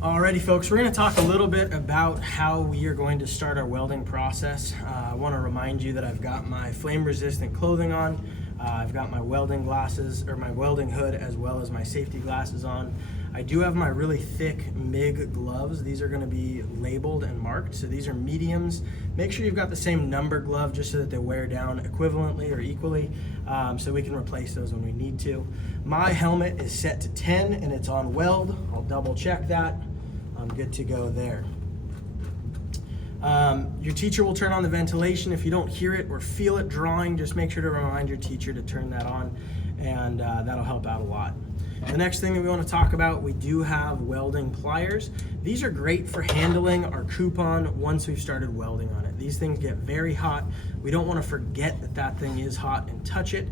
Alrighty folks, we're going to talk a little bit about how we are going to start our welding process. I want to remind you that I've got my flame resistant clothing on. I've got my welding glasses, or my welding hood, as well as my safety glasses on. I do have my really thick MIG gloves. These are going to be labeled and marked, so these are mediums. Make sure you've got the same number glove just so that they wear down equivalently or equally, so we can replace those when we need to. My helmet is set to 10 and it's on weld. I'll double check that. I'm good to go there. Your teacher will turn on the ventilation. If you don't hear it or feel it drawing, just make sure to remind your teacher to turn that on, and that'll help out a lot. The next thing that we want to talk about, we do have welding pliers. These are great for handling our coupon once we've started welding on it. These things get very hot. We don't want to forget that that thing is hot and touch it.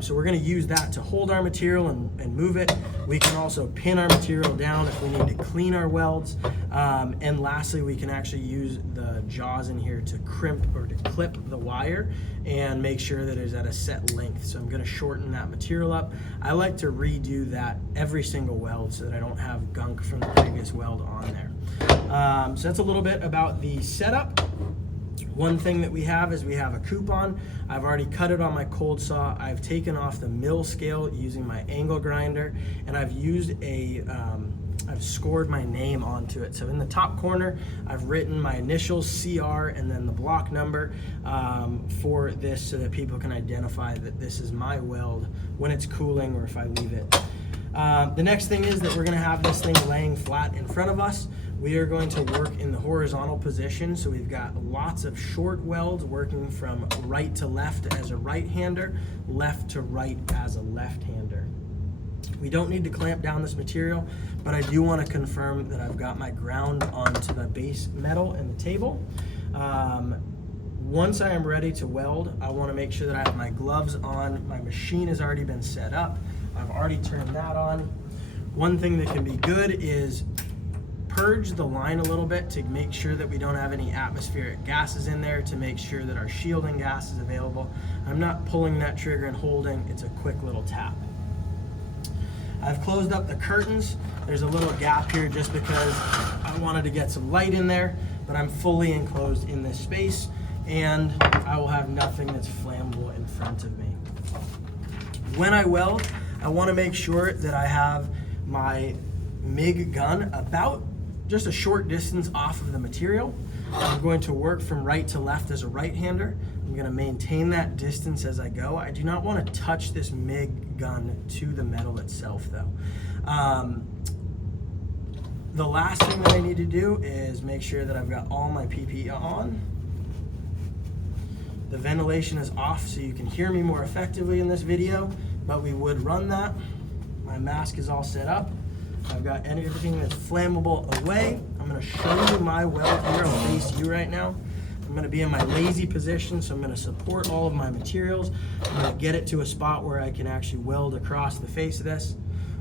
So we're going to use that to hold our material and move it. We can also pin our material down if we need to clean our welds. And lastly, we can actually use the jaws in here to crimp or to clip the wire and make sure that it's at a set length. So I'm going to shorten that material up. I like to redo that every single weld so that I don't have gunk from the previous weld on there. So that's a little bit about the setup. One thing that we have is we have a coupon. I've already cut it on my cold saw. I've taken off the mill scale using my angle grinder, and I've used I've scored my name onto it. So in the top corner, I've written my initials, CR, and then the block number for this so that people can identify that this is my weld when it's cooling or if I leave it. The next thing is that we're gonna have this thing laying flat in front of us. We are going to work in the horizontal position, so we've got lots of short welds working from right to left as a right-hander, left to right as a left-hander. We don't need to clamp down this material, but I do want to confirm that I've got my ground onto the base metal and the table. Once I am ready to weld, I want to make sure that I have my gloves on. My machine has already been set up. I've already turned that on. One thing that can be good is purge the line a little bit to make sure that we don't have any atmospheric gases in there, to make sure that our shielding gas is available. I'm not pulling that trigger and holding, it's a quick little tap. I've closed up the curtains. There's a little gap here just because I wanted to get some light in there, but I'm fully enclosed in this space, and I will have nothing that's flammable in front of me. When I weld, I want to make sure that I have my MIG gun about just a short distance off of the material. I'm going to work from right to left as a right-hander. I'm going to maintain that distance as I go. I do not want to touch this MIG gun to the metal itself though. The last thing that I need to do is make sure that I've got all my PPE on. The ventilation is off so you can hear me more effectively in this video, but we would run that. My mask is all set up. I've got everything that's flammable away. I'm going to show you my weld here. I'll face you right now. I'm going to be in my lazy position, so I'm going to support all of my materials. I'm going to get it to a spot where I can actually weld across the face of this.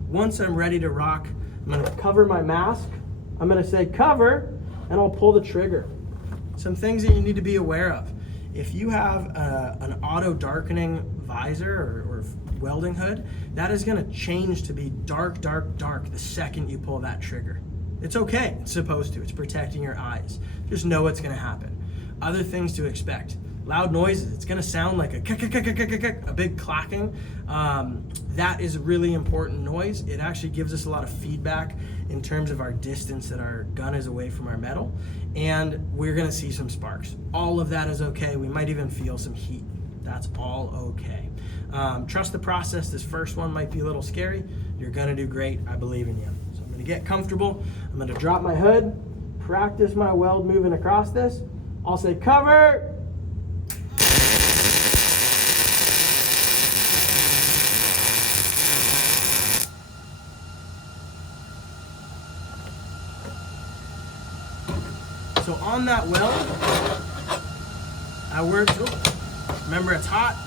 Once I'm ready to rock, I'm going to cover my mask. I'm going to say cover, and I'll pull the trigger. Some things that you need to be aware of. If you have an auto darkening visor or welding hood, that is going to change to be dark, dark, dark the second you pull that trigger. It's okay, it's supposed to, it's protecting your eyes. Just know what's going to happen. Other things to expect: loud noises. It's going to sound like a big clacking. That is a really important noise. It actually gives us a lot of feedback in terms of our distance that our gun is away from our metal, and we're going to see some sparks. All of that is okay. We might even feel some heat. That's all okay. Trust the process. This first one might be a little scary. You're going to do great. I believe in you. So I'm going to get comfortable. I'm going to drop my hood, practice my weld moving across this. I'll say cover. So on that weld, I worked, remember it's hot.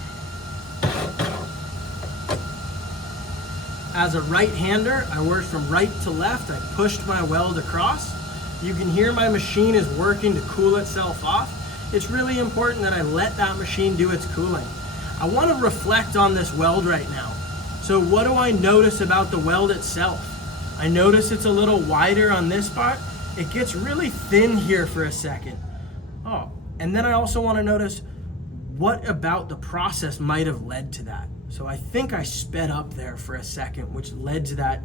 As a right-hander, I worked from right to left. I pushed my weld across. You can hear my machine is working to cool itself off. It's really important that I let that machine do its cooling. I want to reflect on this weld right now. So what do I notice about the weld itself? I notice it's a little wider on this part. It gets really thin here for a second. Oh, and then I also want to notice what about the process might have led to that. So I think I sped up there for a second, which led to that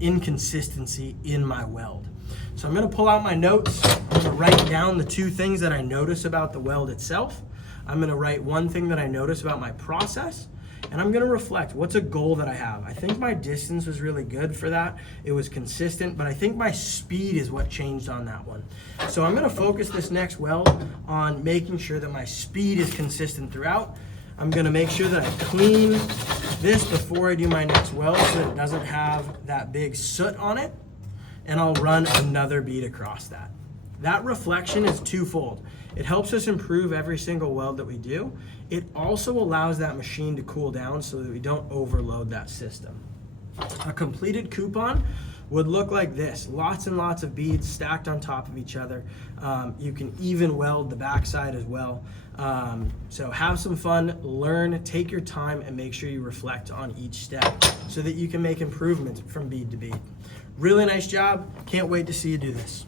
inconsistency in my weld. So I'm going to pull out my notes. I'm going to write down the 2 things that I notice about the weld itself. I'm going to write 1 thing that I notice about my process, and I'm going to reflect what's a goal that I have. I think my distance was really good for that. It was consistent, but I think my speed is what changed on that one. So I'm going to focus this next weld on making sure that my speed is consistent throughout. I'm going to make sure that I clean this before I do my next weld so that it doesn't have that big soot on it, and I'll run another bead across that. That reflection is twofold. It helps us improve every single weld that we do. It also allows that machine to cool down so that we don't overload that system. A completed coupon would look like this. Lots and lots of beads stacked on top of each other. You can even weld the backside as well. So have some fun, learn, take your time, and make sure you reflect on each step so that you can make improvements from bead to bead. Really nice job. Can't wait to see you do this.